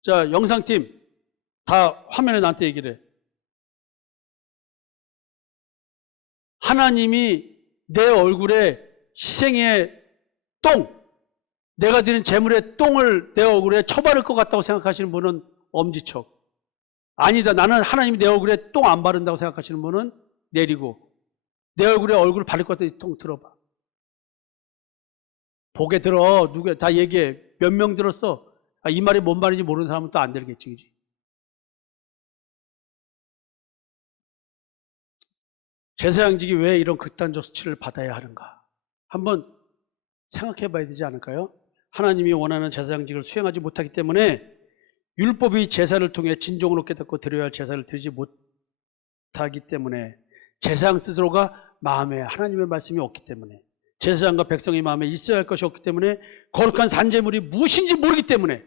자, 영상팀 다 화면에 나한테 얘기를 해. 하나님이 내 얼굴에 희생의 똥, 내가 드린 제물의 똥을 내 얼굴에 쳐바를 것 같다고 생각하시는 분은 엄지척. 아니다, 나는 하나님이 내 얼굴에 똥 안 바른다고 생각하시는 분은 내리고, 내 얼굴에 얼굴을 바를 것 같다고 똥 들어봐. 보게 들어. 누가 다 얘기해. 몇 명 들었어? 이 말이 뭔 말인지 모르는 사람은 또 안 들겠지, 그지? 제사장직이 왜 이런 극단적 수치를 받아야 하는가? 한번 생각해 봐야 되지 않을까요? 하나님이 원하는 제사장직을 수행하지 못하기 때문에 율법이 제사를 통해 진정으로 깨닫고 드려야 할 제사를 드리지 못하기 때문에, 제사장 스스로가 마음에 하나님의 말씀이 없기 때문에, 제사장과 백성의 마음에 있어야 할 것이 없기 때문에, 거룩한 산제물이 무엇인지 모르기 때문에,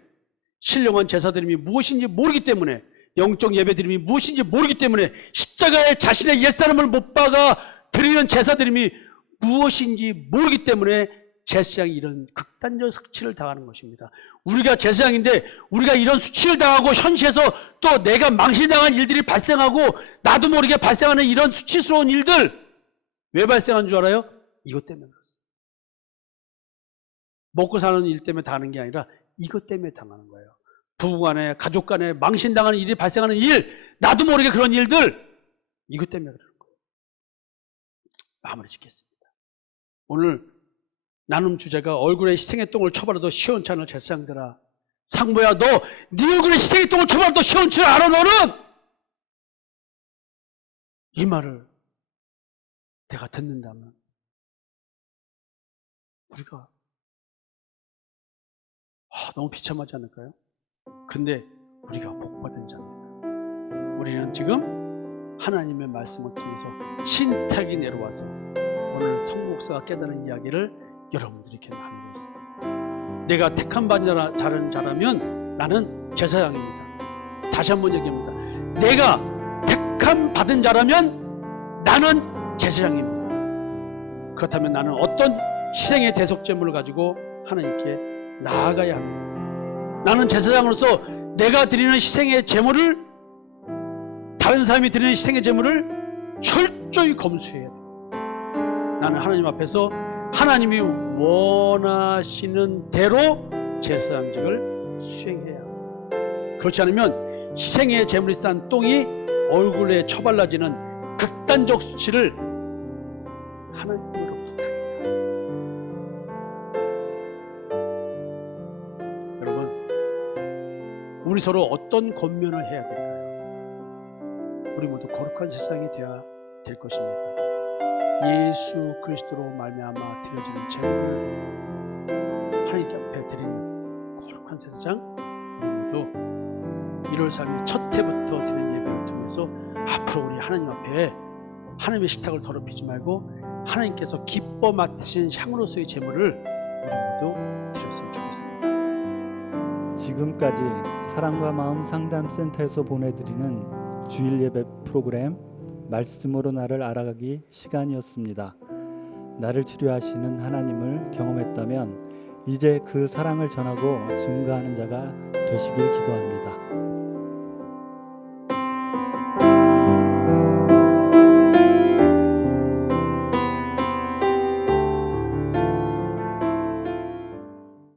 신령한 제사드림이 무엇인지 모르기 때문에, 영적 예배드림이 무엇인지 모르기 때문에, 십자가에 자신의 옛사람을 못 박아 드리는 제사드림이 무엇인지 모르기 때문에 제사장이 이런 극단적 수치를 당하는 것입니다. 우리가 제사장인데 우리가 이런 수치를 당하고 현시에서 또 내가 망신당한 일들이 발생하고 나도 모르게 발생하는 이런 수치스러운 일들, 왜 발생한 줄 알아요? 이것 때문에 그렇습니다. 먹고 사는 일 때문에 당하는 게 아니라 이것 때문에 당하는 거예요. 부부간에, 가족간에 망신당하는 일이 발생하는 일, 나도 모르게 그런 일들, 이것 때문에 그러는 거예요. 마무리 짓겠습니다. 오늘 나눔 주제가 얼굴에 희생의 똥을 쳐바라도 시원치 않을 제사장들아, 상모야, 너 네 얼굴에 희생의 똥을 쳐바라도 시원치 않아. 너는 이 말을 내가 듣는다면 우리가 너무 비참하지 않을까요? 근데 우리가 복받은 자입니다. 우리는 지금 하나님의 말씀을 통해서 신탁이 내려와서 오늘 성목사가 깨달은 이야기를 여러분들에게 나누고 있습니다. 내가 택함 받은 자라면 나는 제사장입니다. 다시 한번 얘기합니다. 내가 택함 받은 자라면 나는 제사장입니다. 그렇다면 나는 어떤 희생의 대속제물을 가지고 하나님께 나아가야 합니다. 나는 제사장으로서 내가 드리는 희생의 제물을, 다른 사람이 드리는 희생의 제물을 철저히 검수해야 돼. 나는 하나님 앞에서 하나님이 원하시는 대로 제사장직을 수행해야 합니다. 그렇지 않으면 희생의 제물이 싼 똥이 얼굴에 처발라지는 극단적 수치를 하나님으로부터 당합니다. 여러분, 우리 서로 어떤 권면을 해야 될까요? 우리 모두 거룩한 세상이 되어야 될 것입니다. 예수 그리스도로 말미암아 드려지는 제물을 하나님께 앞에 드리는 거룩한 제사장, 우리 모두 1월 3일 첫 해부터 드리는 예배를 통해서 앞으로 우리 하나님 앞에 하나님의 식탁을 더럽히지 말고 하나님께서 기뻐 맡으신 향으로서의 제물을 우리 모두 드렸으면 좋겠습니다. 지금까지 사랑과 마음 상담센터에서 보내드리는 주일 예배 프로그램 말씀으로 나를 알아가기 시간이었습니다. 나를 치료하시는 하나님을 경험했다면 이제 그 사랑을 전하고 증거하는 자가 되시길 기도합니다.